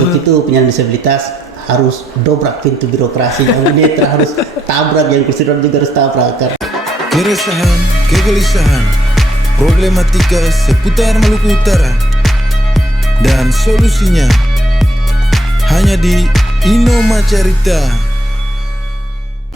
Untuk itu penyandang disabilitas harus dobrak pintu birokrasi, yang netra harus tabrak, yang kursi roda juga harus tabrak. Keresahan, kegelisahan, problematika seputar Maluku Utara dan solusinya hanya di Inoma Carita.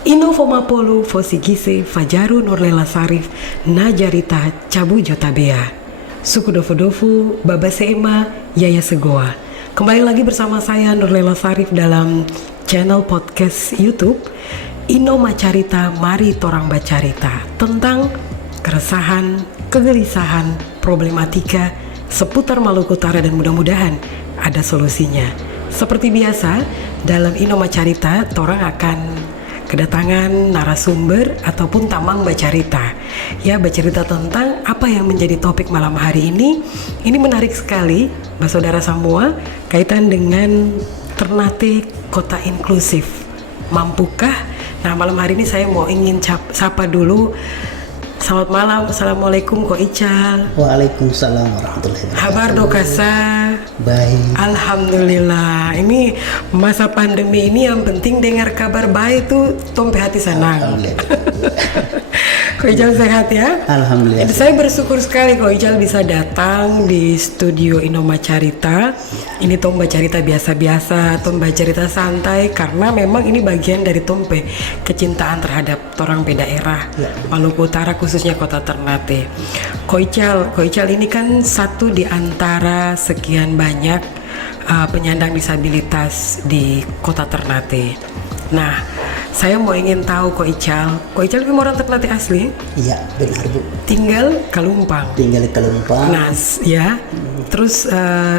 Ino Fomapolu, Fosigise, Fajaru Nurlela Sarif, Najarita, Cabu Jotabea, Suku Dofu-Dofu, Baba Seema, Yaya Segoa. Kembali lagi bersama saya Nurlela Sarif dalam channel podcast YouTube Ino Macarita, Mari Torang Bacarita, tentang keresahan, kegelisahan, problematika seputar Maluku Utara, dan mudah-mudahan ada solusinya. Seperti biasa, dalam Ino Macarita, torang akan kedatangan narasumber ataupun tamang bacarita. Ya, bacarita tentang apa yang menjadi topik malam hari ini. Ini menarik sekali, saudara semua, kaitan dengan Ternate Kota Inklusif. Mampukah? Nah, malam hari ini saya ingin sapa dulu. Selamat malam, Assalamualaikum Ko Ical. Waalaikumsalam warahmatullahi wabarakatuh. Kabar dokasa? Baik. Alhamdulillah. Ini masa pandemi ini yang penting dengar kabar baik tuh tompe hati senang. Alhamdulillah. Ko Ical sehat ya? Alhamdulillah. Saya bersyukur sekali Ko Ical bisa datang di studio Inoma Carita. Ini tomba cerita biasa-biasa, tomba cerita santai, karena memang ini bagian dari tompe kecintaan terhadap orang daerah Maluku Utara, khususnya Kota Ternate. Ko Ical ini kan satu di antara sekian banyak penyandang disabilitas di Kota Ternate. Nah, saya ingin tahu Ko Ical ini orang Ternate asli? Iya, benar Bu. Tinggal Kalumpang. Tinggal di Kalumpang. Nah, ya. Terus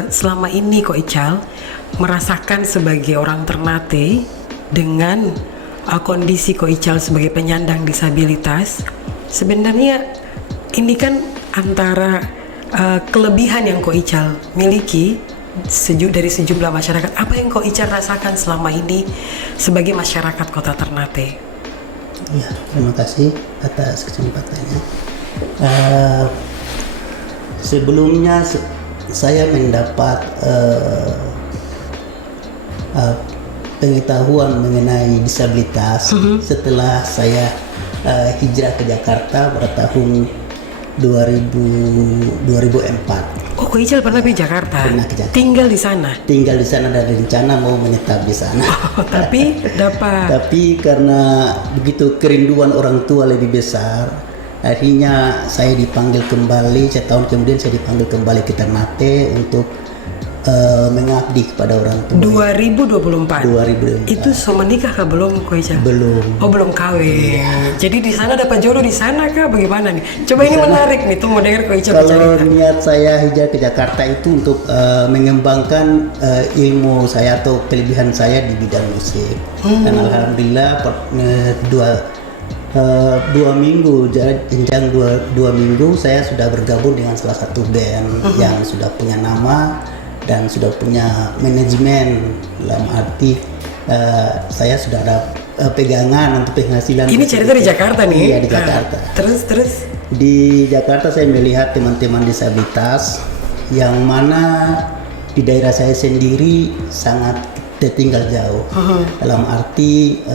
selama ini Ko Ical merasakan sebagai orang Ternate dengan kondisi Ko Ical sebagai penyandang disabilitas, sebenarnya ini kan antara kelebihan yang Ko Ical miliki dari sejumlah masyarakat. Apa yang Ko Ical rasakan selama ini sebagai masyarakat Kota Ternate? Ya, terima kasih atas kesempatannya. Sebelumnya saya mendapat pengetahuan mengenai disabilitas setelah saya hijrah ke Jakarta pada tahun 2004. Oh, Ko Ical pernah di Jakarta? Pernah ke Jakarta. Tinggal di sana? Tinggal di sana dan rencana mau menetap di sana. Tapi dapat. Tapi karena begitu kerinduan orang tua lebih besar, akhirnya saya dipanggil kembali. Setahun kemudian saya dipanggil kembali ke Ternate untuk mengabdi kepada orang tua. 2024. Itu so menikah kah belum Ko Ical? Belum. Oh, belum kawin. Jadi di sana dapat jodoh di sana kah? Bagaimana nih? Coba ini menarik nih, tuh mau dengar Ko Ical Kalau bercerita. niat saya hijrah ke Jakarta itu untuk mengembangkan ilmu saya atau kelebihan saya di bidang musik. Dan alhamdulillah dua minggu dua minggu saya sudah bergabung dengan salah satu band yang sudah punya nama dan sudah punya manajemen, dalam arti saya sudah ada pegangan untuk penghasilan. Ini cerita di Jakarta nih? Iya, di Jakarta. Terus? Di Jakarta saya melihat teman-teman disabilitas yang mana di daerah saya sendiri sangat tertinggal jauh. Dalam arti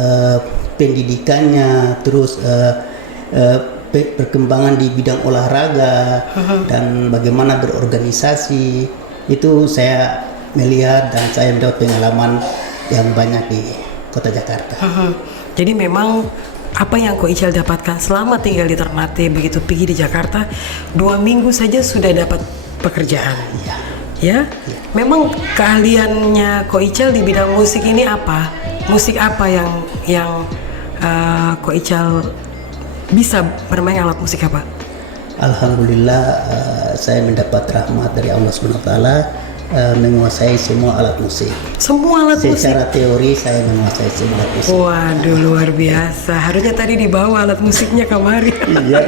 pendidikannya, terus perkembangan di bidang olahraga dan bagaimana berorganisasi. Itu saya melihat dan saya mendapat pengalaman yang banyak di Kota Jakarta. Jadi memang apa yang Ko Ical dapatkan selama tinggal di Ternate, begitu pergi di Jakarta 2 minggu saja sudah dapat pekerjaan. Ya? Memang keahliannya Ko Ical di bidang musik ini apa? Musik apa yang Ko Ical bisa bermain alat musik apa? Alhamdulillah saya mendapat rahmat dari Allah SWT, menguasai semua alat musik. Semua alat musik? Secara teori saya menguasai semua alat musik. Waduh, luar biasa. Harusnya tadi dibawa alat musiknya kemari. Iya.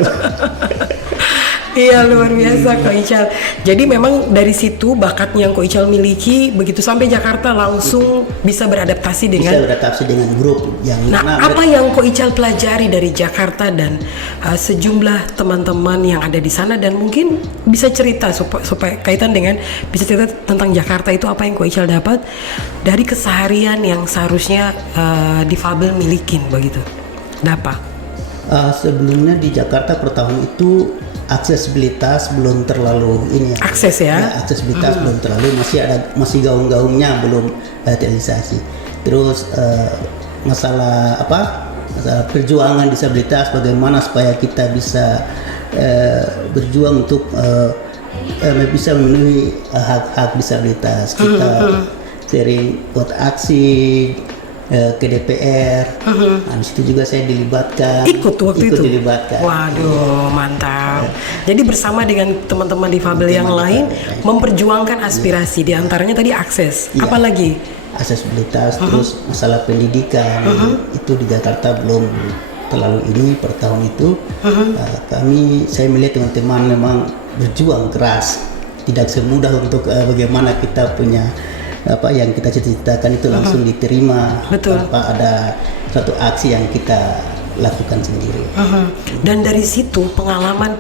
Iya, luar biasa Ko Ical. Jadi memang dari situ bakat yang Ko Ical miliki, begitu sampai Jakarta langsung bisa beradaptasi Bisa dengan. beradaptasi dengan grup yang Nah, mana apa yang Ko Ical pelajari dari Jakarta dan sejumlah teman-teman yang ada di sana, dan mungkin bisa cerita supaya kaitan dengan, bisa cerita tentang Jakarta itu apa yang Ko Ical dapat dari keseharian yang seharusnya difabel milikin begitu. Dapat. Sebelumnya di Jakarta per tahun itu aksesibilitas belum terlalu ini ya. Akses ya. Aksesibilitas belum terlalu, masih gaung-gaungnya belum terrealisasi. Terus masalah perjuangan disabilitas, bagaimana supaya kita bisa berjuang untuk bisa memenuhi hak-hak disabilitas. Kita sering buat aksi ke DPR. Nah, di situ juga saya dilibatkan. Ikut waktu itu. Dilibatkan. Waduh, mantap. Jadi bersama dengan teman-teman difabel yang lain memperjuangkan aspirasi, di antaranya tadi akses. Iya. Apalagi? Aksesibilitas, terus masalah pendidikan itu di Jakarta belum terlalu ini per tahun itu. Saya melihat teman-teman memang berjuang keras, tidak semudah untuk bagaimana kita punya apa yang kita cita-citakan itu langsung diterima. Betul. Tanpa ada satu aksi yang kita lakukan sendiri. Dan dari situ pengalaman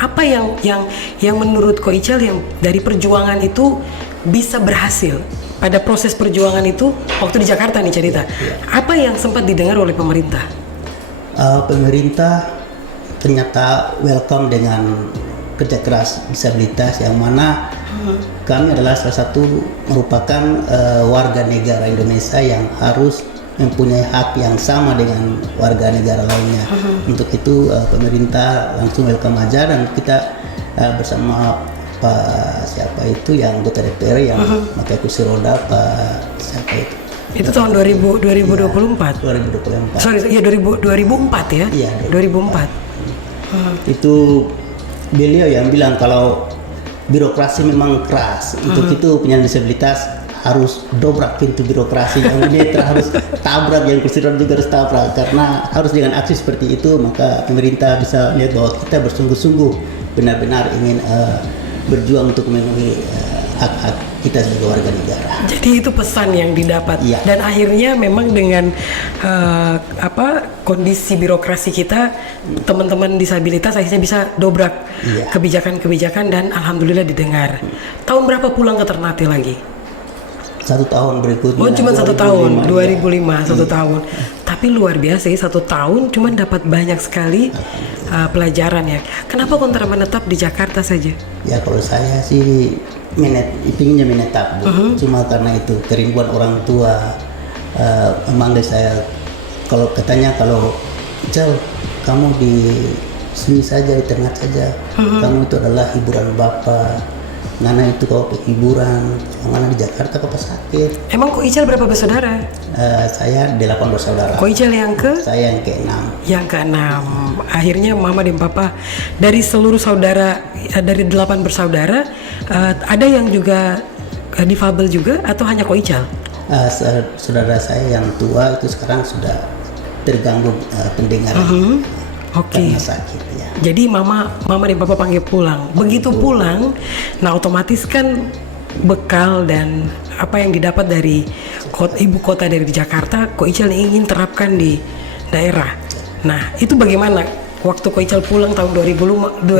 apa yang menurut Ko Ical yang dari perjuangan itu bisa berhasil pada proses perjuangan itu waktu di Jakarta nih cerita. Apa yang sempat didengar oleh pemerintah? Pemerintah ternyata welcome dengan kerja keras disabilitas, yang mana kami adalah salah satu merupakan warga negara Indonesia yang harus mempunyai hak yang sama dengan warga negara lainnya. Untuk itu pemerintah langsung welcome aja, dan kita bersama Pak siapa itu yang anggota DPR yang pakai kursi roda, Pak siapa itu? Itu tahun 2024. 2024. Sorry, ya 2004 ya? Iya, 2004. Itu beliau yang bilang kalau birokrasi memang keras. Untuk itu penyandang disabilitas harus dobrak pintu birokrasi, yang netra harus tabrak, yang kursi roda juga harus tabrak, karena harus dengan aksi seperti itu maka pemerintah bisa lihat bahwa kita bersungguh-sungguh benar-benar ingin berjuang untuk memenuhi hak-hak kita sebagai warga negara. Jadi itu pesan yang didapat. Iya. Dan akhirnya memang dengan kondisi birokrasi kita, teman-teman disabilitas akhirnya bisa dobrak kebijakan-kebijakan, dan alhamdulillah didengar. Tahun berapa pulang ke Ternate lagi? 1 tahun berikutnya. Oh, cuma 1 tahun, 2005, 1 Iya. tahun. Tapi luar biasa ya, 1 tahun cuma dapat banyak sekali pelajaran ya. Kenapa kontra menetap di Jakarta saja? Ya kalau saya sih pinginnya menetap, Bu. Cuma karena itu kerinduan orang tua memanggil saya. Kalau katanya kalau Jal, kamu di sini saja, di Ternate saja, kamu itu adalah hiburan Bapak. Nana itu kau hiburan, mana di Jakarta kau pas sakit. Emang Ko Ical berapa bersaudara? Saya 8 bersaudara. Ko Ical yang ke? Saya yang ke-6. Yang ke-6. Akhirnya mama dan papa dari seluruh saudara, dari 8 bersaudara, ada yang juga difabel juga atau hanya Ko Ical? Saudara saya yang tua itu sekarang sudah terganggu pendengaran. Oke. Karena sakit ya. Jadi mama dan papa panggil pulang. Begitu pulang, nah otomatis kan bekal dan apa yang didapat dari ibu kota dari Jakarta, Ko Ical ingin terapkan di daerah. Nah itu bagaimana waktu Ko Ical pulang tahun 2005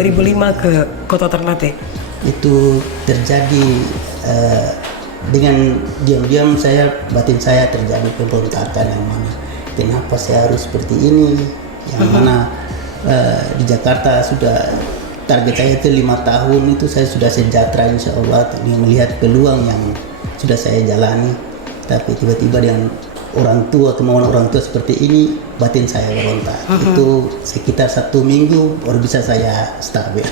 ke kota Ternate? Itu terjadi dengan diam-diam batin saya terjadi pemberontakan, yang mana kenapa saya harus seperti ini, yang mana di Jakarta sudah target saya itu 5 tahun itu saya sudah sejahtera insya Allah, melihat peluang yang sudah saya jalani, tapi tiba-tiba dengan kemauan orang tua seperti ini, batin saya berontak. Itu sekitar 1 minggu baru bisa saya stabil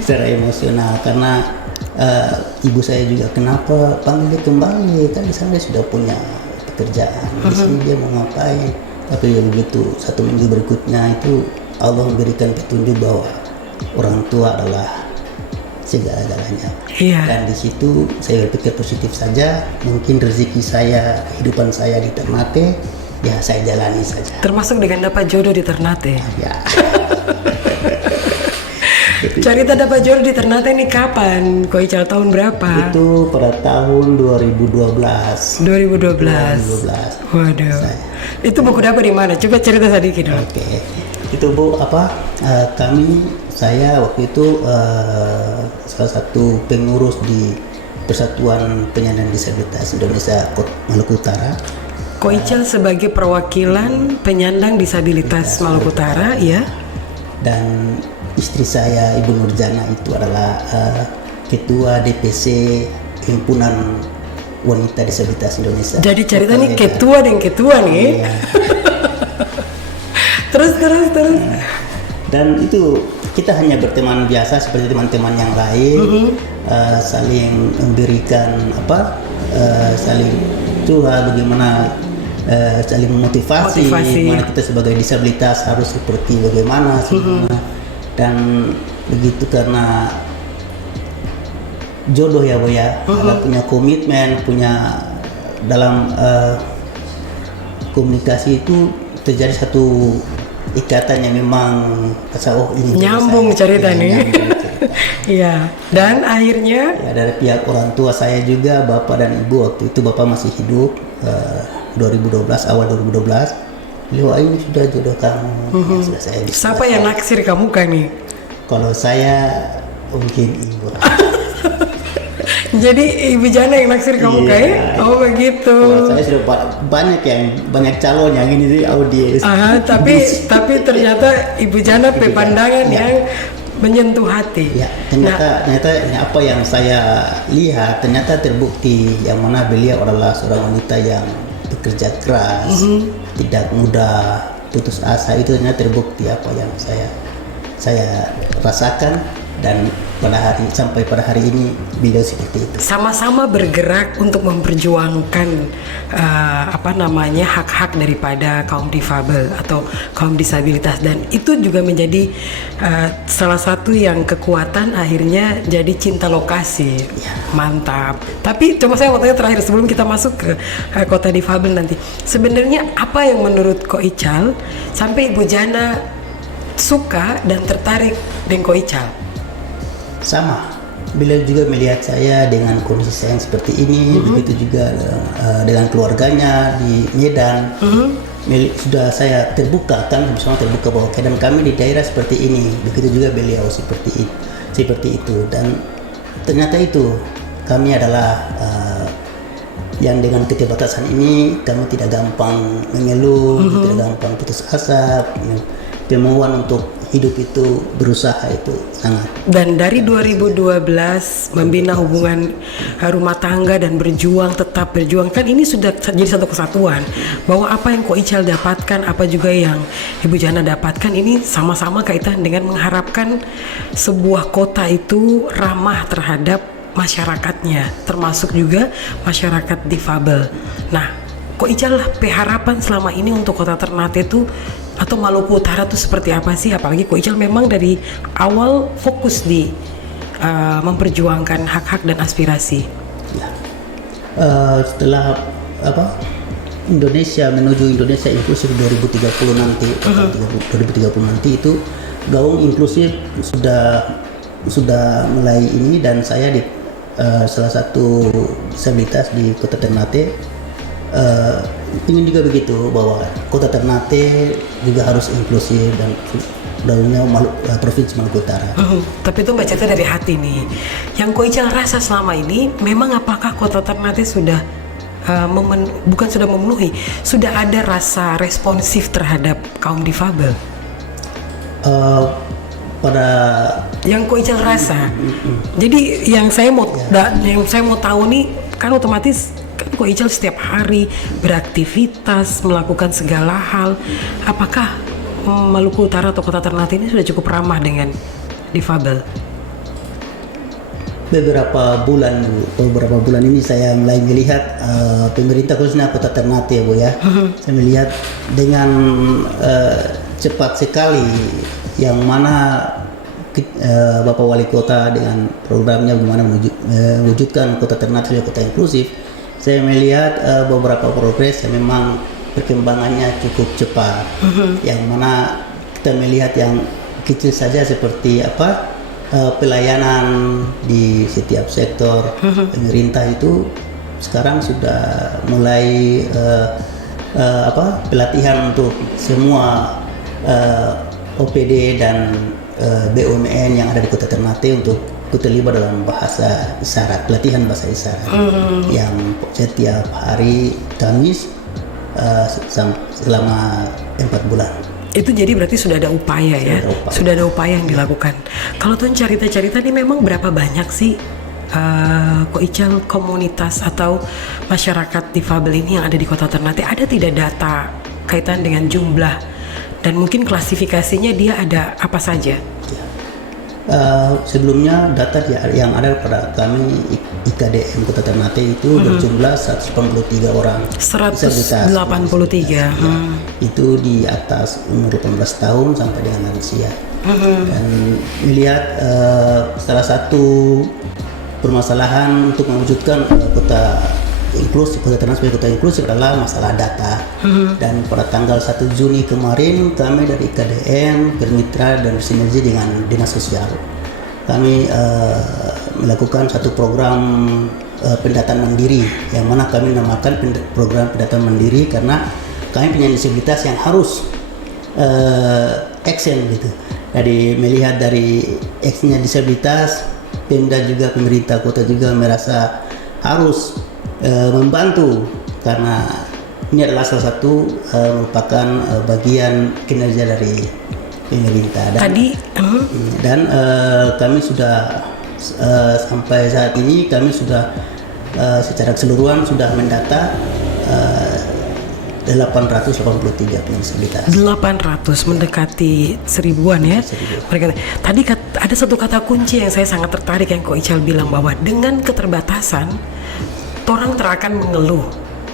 secara emosional, karena ibu saya juga kenapa panggil dia kembali, kan di sana dia sudah punya pekerjaan, di sini dia mau ngapain. Tapi begitu 1 minggu berikutnya itu Allah memberikan petunjuk bahwa orang tua adalah segala-galanya. Iya. Dan di situ saya berpikir positif saja, mungkin rezeki saya, kehidupan saya di Ternate, ya saya jalani saja. Termasuk dengan dapat jodoh di Ternate. Ya. Itu Cerita dapat jodoh di Ternate ini kapan? Ko Ical tahun berapa? Itu pada tahun 2012. 2012. Waduh. Itu buku dapat di mana? Coba cerita sedikit dulu. Oke. Itu Bu saya waktu itu salah satu pengurus di Persatuan Penyandang Disabilitas Indonesia Maluku Utara. Ko Ical sebagai perwakilan penyandang disabilitas Maluku Utara, ya. Dan istri saya Ibu Nurjana itu adalah ketua DPC Himpunan Wanita Disabilitas Indonesia. Jadi cerita nih ketua dan ketua nih. Iya. terus. Dan itu kita hanya berteman biasa seperti teman-teman yang lain, saling memberikan saling curhat bagaimana, saling memotivasi bagaimana kita sebagai disabilitas harus seperti bagaimana dan begitu karena jodoh ya Bu ya, ada punya komitmen, punya dalam komunikasi itu terjadi satu ikatan yang memang ini nyambung cerita nih. Iya. Dan akhirnya ya, dari pihak orang tua saya juga, bapak dan ibu waktu itu bapak masih hidup awal 2012. Beliau ini sudah jodoh kamu. Sudah saya siapa yang naksir kamu kan nih? Kalau saya mungkin ibu. Jadi Ibu Jana yang naksir kamu kayak? Oh begitu. Kalau saya sudah banyak calon yang ini sih audiens. Tapi ternyata Ibu Jana pepandangan yang menyentuh hati. Ya, ternyata apa yang saya lihat ternyata terbukti, yang mana beliau adalah seorang wanita yang bekerja keras, tidak mudah putus asa. Itu ternyata terbukti apa yang saya rasakan, dan sampai pada hari ini beliau seperti itu. Sama-sama bergerak untuk memperjuangkan hak-hak daripada kaum difabel atau kaum disabilitas, dan itu juga menjadi salah satu yang kekuatan akhirnya jadi cinta lokasi. Ya. Mantap. Tapi coba saya mau tanya terakhir sebelum kita masuk ke kota difabel nanti. Sebenarnya apa yang menurut Ko Ical sampai Ibu Jana suka dan tertarik dengan Ko Ical? Sama, beliau juga melihat saya dengan kondisi saya yang seperti ini, begitu juga dengan keluarganya di Medan. Sudah saya terbuka bersama terbuka bahwa keadaan kami di daerah seperti ini, begitu juga beliau seperti itu, dan ternyata itu kami adalah yang dengan keterbatasan ini kami tidak gampang mengeluh, tidak gampang putus asa, kemauan untuk hidup itu, berusaha itu sangat. Dan dari 2012 membina hubungan rumah tangga dan tetap berjuang, kan ini sudah jadi satu kesatuan, bahwa apa yang Ko Ical dapatkan, apa juga yang Ibu Jana dapatkan, ini sama-sama kaitan dengan mengharapkan sebuah kota itu ramah terhadap masyarakatnya, termasuk juga masyarakat difabel. Nah, Ko Ical harapan selama ini untuk kota Ternate itu atau Maluku Utara itu seperti apa sih? Apalagi Ko Ical memang dari awal fokus di memperjuangkan hak-hak dan aspirasi. Ya. Setelah menuju Indonesia inklusif 2030 nanti, 2030 nanti itu gaung inklusif sudah mulai ini, dan saya di salah satu disabilitas di Kota Ternate. Ingin juga begitu bahwa Kota Ternate juga harus inklusif dan dalamnya Provinsi Maluku Utara. Tapi itu bacanya dari hati nih. Yang Ko Ical rasa selama ini, memang apakah Kota Ternate sudah bukan sudah memenuhi, sudah ada rasa responsif terhadap kaum difabel? Pada yang Ko Ical rasa. Jadi yang saya mau tahu nih, kan otomatis Ko Ical setiap hari beraktivitas, melakukan segala hal. Apakah Maluku Utara atau Kota Ternate ini sudah cukup ramah dengan difabel? Beberapa bulan ini saya mulai melihat pemerintah, khususnya Kota Ternate ya Bu ya. Saya melihat dengan cepat sekali, yang mana Bapak Wali Kota dengan programnya bagaimana mewujudkan Kota Ternate sebagai kota inklusif. Saya melihat beberapa progres yang memang perkembangannya cukup cepat, yang mana kita melihat yang kecil saja seperti pelayanan di setiap sektor pemerintah itu sekarang sudah mulai pelatihan untuk semua OPD dan BUMN yang ada di Kota Ternate untuk terlibat dalam bahasa isyarat, pelatihan bahasa isyarat yang setiap hari Kamis selama 4 bulan. Itu jadi berarti sudah ada upaya ya, sudah ada upaya yang dilakukan. Kalau Tuan cerita-cerita ini memang berapa banyak sih Ko Ical komunitas atau masyarakat difabel ini yang ada di Kota Ternate? Ada tidak data kaitan dengan jumlah dan mungkin klasifikasinya dia ada apa saja? Sebelumnya data yang ada pada kami IKDM Kota Ternate itu berjumlah 183 orang. 183. Itu di atas umur 18 tahun sampai dengan lansia. Dan melihat salah satu permasalahan untuk mewujudkan kota inklusif, Kota Ternate sebagai kota inklusif adalah masalah data. Dan pada tanggal 1 Juni kemarin kami dari KDM bermitra dan bersinergi dengan Dinas Sosial. Kami melakukan satu program pendataan mandiri yang mana kami namakan program pendataan mandiri karena kami punya disabilitas yang harus action gitu. Jadi melihat dari actionnya disabilitas, Pemda juga pemerintah kota juga merasa harus membantu karena ini adalah salah satu merupakan bagian kinerja dari pemerintah dan kami sudah sampai saat ini kami sudah secara keseluruhan sudah mendata 883 disabilitas. 800 mendekati 1000-an ya. Mereka tadi ada satu kata kunci yang saya sangat tertarik yang Ko Ical bilang bahwa dengan keterbatasan orang akan mengeluh,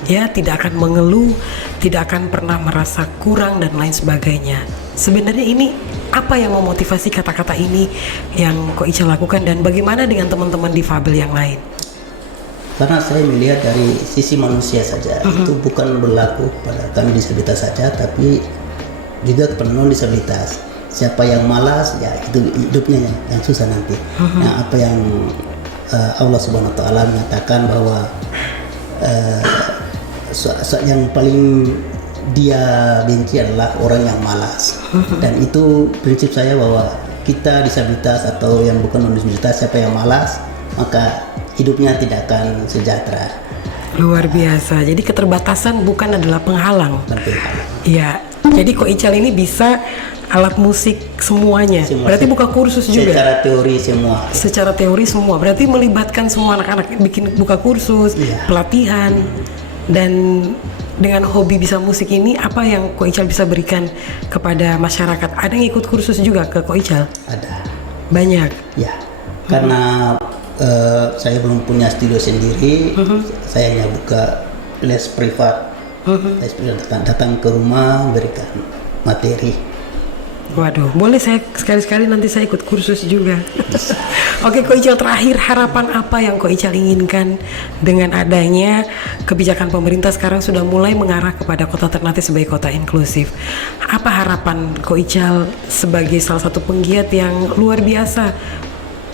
ya tidak akan mengeluh, tidak akan pernah merasa kurang dan lain sebagainya. Sebenarnya ini apa yang memotivasi kata-kata ini yang Ko Ical lakukan dan bagaimana dengan teman-teman difabel yang lain? Karena saya melihat dari sisi manusia saja, itu bukan berlaku pada kami disabilitas saja, tapi juga kepada non disabilitas. Siapa yang malas, ya itu hidupnya yang susah nanti. Nah, apa yang Allah Subhanahu Wa Taala menyatakan bahwa yang paling dia benci adalah orang yang malas. Dan itu prinsip saya bahwa kita disabilitas atau yang bukan non disabilitas, siapa yang malas maka hidupnya tidak akan sejahtera. Luar biasa. Jadi keterbatasan bukan adalah penghalang. Iya. Jadi Ko Ical ini bisa alat musik semuanya. Berarti buka kursus juga. Secara teori semua. Secara teori semua. Berarti melibatkan semua anak-anak buka kursus, pelatihan, dan dengan hobi bisa musik ini apa yang Ko Ical bisa berikan kepada masyarakat? Ada yang ikut kursus juga ke Ko Ical? Ada. Banyak. Ya. Karena saya belum punya studio sendiri, saya hanya buka les privat. Les privat datang ke rumah berikan materi. Waduh, boleh saya sekali-sekali nanti saya ikut kursus juga. Oke, Ko Ical, terakhir harapan apa yang Ko Ical inginkan dengan adanya kebijakan pemerintah sekarang sudah mulai mengarah kepada Kota Ternate sebagai kota inklusif. Apa harapan Ko Ical sebagai salah satu penggiat yang luar biasa,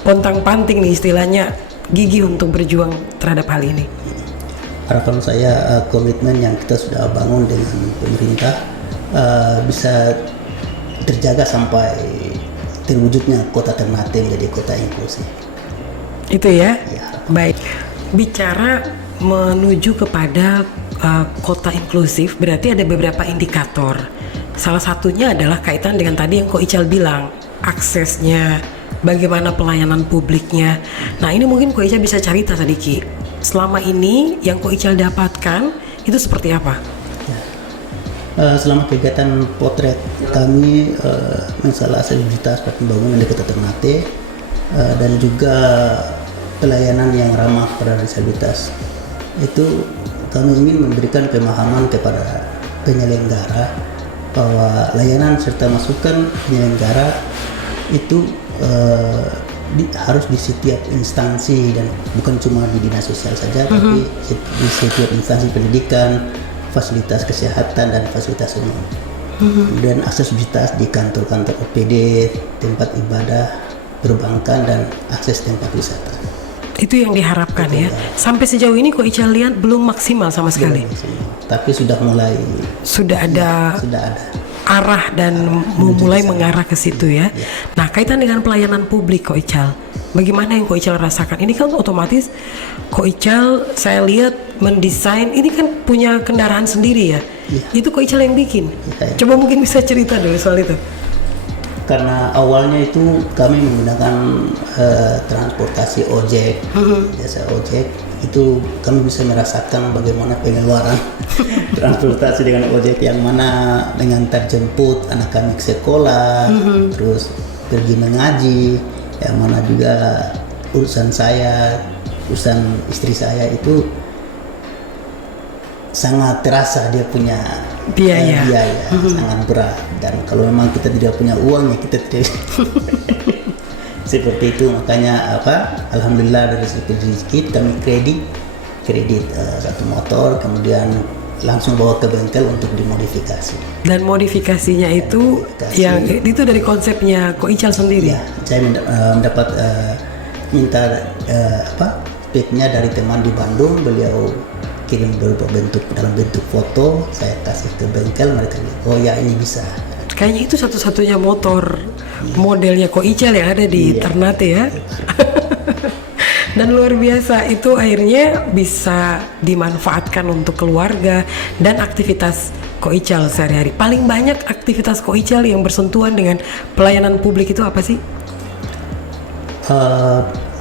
pontang-panting nih istilahnya, gigih untuk berjuang terhadap hal ini? Harapan saya komitmen yang kita sudah bangun dengan pemerintah bisa terjaga sampai terwujudnya Kota Ternate menjadi kota inklusif. Itu ya? Ya. Baik. Bicara menuju kepada kota inklusif berarti ada beberapa indikator. Salah satunya adalah kaitan dengan tadi yang Ko Ical bilang, aksesnya, bagaimana pelayanan publiknya. Nah, ini mungkin Ko Ical bisa cerita sedikit. Selama ini yang Ko Ical dapatkan itu seperti apa? Selama kegiatan potret kami masalah aksesibilitas pembangunan di Kota Ternate dan juga pelayanan yang ramah pada disabilitas, itu kami ingin memberikan pemahaman kepada penyelenggara bahwa layanan serta masukan penyelenggara itu harus di setiap instansi dan bukan cuma di dinas sosial saja, tapi di setiap instansi pendidikan, fasilitas kesehatan dan fasilitas umum. Dan aksesibilitas di kantor-kantor OPD, tempat ibadah, perbankan dan akses tempat wisata. Itu yang diharapkan ya. Sampai sejauh ini Ko Ical lihat belum maksimal sama sekali. Tapi sudah mulai Sudah ada sudah ada. arah dan mulai mengarah ke situ ya. Nah, kaitan dengan pelayanan publik Ko Ical, bagaimana yang Ko Ical rasakan? Ini kan otomatis Ko Ical saya lihat mendesain, ini kan punya kendaraan sendiri ya. Itu Ko Ical yang bikin. Coba mungkin bisa cerita dulu soal itu. Karena awalnya itu kami menggunakan transportasi ojek, jasa ojek. Itu kami bisa merasakan bagaimana pengeluaran transportasi dengan ojek, yang mana dengan terjemput anak kami ke sekolah, terus pergi mengaji, yang mana juga urusan saya, urusan istri saya itu sangat terasa dia punya Biaya. sangat berat. Dan kalau memang kita tidak punya uang ya kita tidak seperti itu. Makanya alhamdulillah dari sedikit kami kredit satu motor, kemudian langsung bawa ke bengkel untuk dimodifikasi. Dan modifikasinya itu yang itu dari konsepnya Ko Ical sendiri. Ya, saya mendapat minta speknya dari teman di Bandung. Beliau kirim dalam bentuk foto, saya kasih ke bengkel, mereka bilang, oh ya ini bisa. Kayaknya itu satu-satunya motor modelnya Ko Ical yang ada di Ternate ya. Dan luar biasa, itu akhirnya bisa dimanfaatkan untuk keluarga dan aktivitas Ko Ical sehari-hari. Paling banyak aktivitas Ko Ical yang bersentuhan dengan pelayanan publik itu apa sih?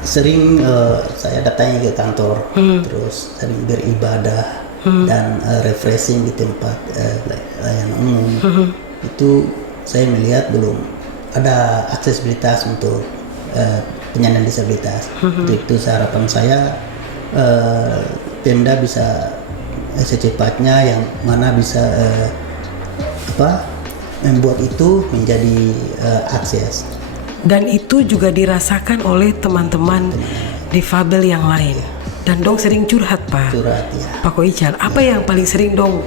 Sering saya datangi ke kantor, terus sering beribadah dan refreshing di tempat layanan umum. Itu saya melihat belum ada aksesibilitas untuk penyandang disabilitas. Itu harapan saya, Pemda bisa secepatnya yang mana bisa membuat itu menjadi akses. Dan itu juga dirasakan oleh teman-teman difabel yang lain. Dan dong sering curhat Pak. Curhat ya. Pak Ko Ical, apa yang paling sering dong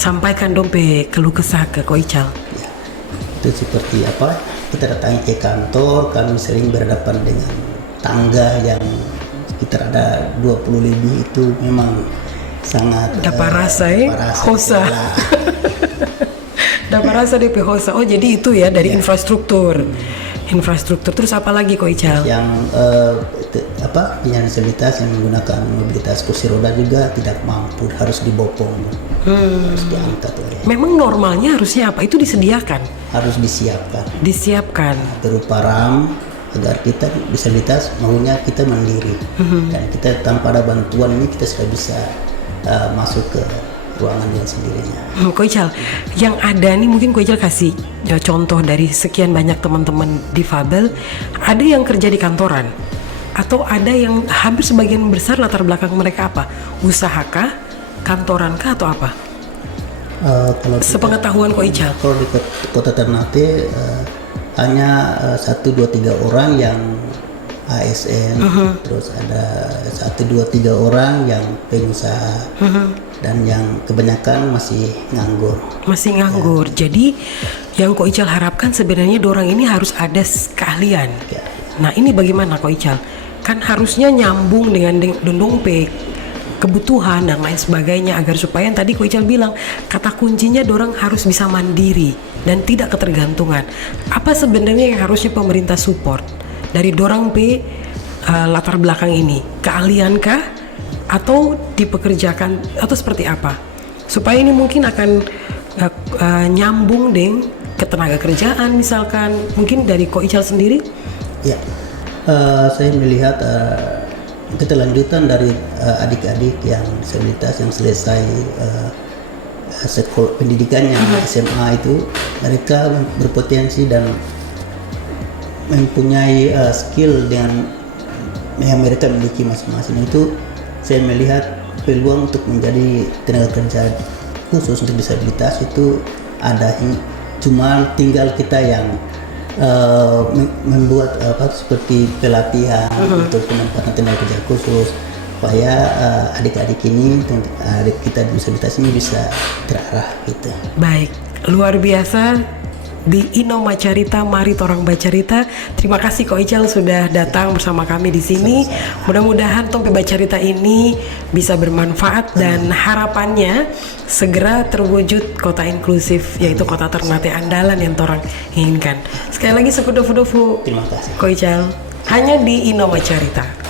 sampaikan dong keluh kesah ke Ko Ical? Ya. Itu seperti kita datangi ke kantor, kami sering berhadapan dengan tangga yang sekitar ada 20 lebih, itu memang sangat dapat rasa hosa. Dapat rasa DP hosa. Oh jadi itu ya dari infrastruktur. Terus apa lagi Ko Ical? Yang penyandang disabilitas yang menggunakan mobilitas kursi roda juga tidak mampu, harus dibopong, harus diangkat. Memang normalnya harusnya apa? Itu disediakan. Harus disiapkan berupa ram, agar kita disabilitas maunya kita mandiri, dan kita tanpa ada bantuan ini kita sudah bisa masuk ke ruangan yang sendirinya. Ko Ical, yang ada nih mungkin Ko Ical kasih contoh dari sekian banyak teman-teman difabel, ada yang kerja di kantoran, atau ada yang hampir sebagian besar latar belakang mereka apa? Usahakah, kantorankah atau apa? Kalau sepengetahuan Ko Ical, kalau di Kota Ternate hanya 1, 2, 3 orang yang ASN, terus ada 1, 2, 3 orang yang pengusaha, dan yang kebanyakan masih nganggur. Ya. Jadi yang Ko Ical harapkan sebenarnya dorang ini harus ada keahlian. Ya. Nah ini bagaimana Ko Ical? Kan harusnya nyambung dengan dondongpe, kebutuhan dan lain sebagainya, agar supaya yang tadi Ko Ical bilang kata kuncinya dorang harus bisa mandiri dan tidak ketergantungan. Apa sebenarnya yang harusnya pemerintah support dari dorang latar belakang ini? Keahliankah atau dipekerjakan atau seperti apa? Supaya ini mungkin akan nyambung dengan ketenaga kerjaan misalkan, mungkin dari Ko Ical sendiri? Ya, saya melihat keterlanjutan dari adik-adik yang disabilitas yang selesai sekolah pendidikannya SMA itu, mereka berpotensi dan mempunyai skill dengan yang mereka miliki masing-masing. Itu saya melihat peluang untuk menjadi tenaga kerja khusus untuk disabilitas itu ada, cuma tinggal kita yang membuat seperti pelatihan untuk penempatan tenaga kerja khusus, supaya adik-adik ini, adik kita disabilitas ini bisa terarah gitu. Baik, luar biasa di Inoma Carita, mari torang bacarita. Terima kasih Ko Ical sudah datang bersama kami di sini. Mudah-mudahan tong bacarita ini bisa bermanfaat dan harapannya segera terwujud kota inklusif, yaitu kota Ternate andalan yang torang inginkan. Sekali lagi sukudofu-dofu Terima kasih. Ko Ical, hanya di Inoma Carita.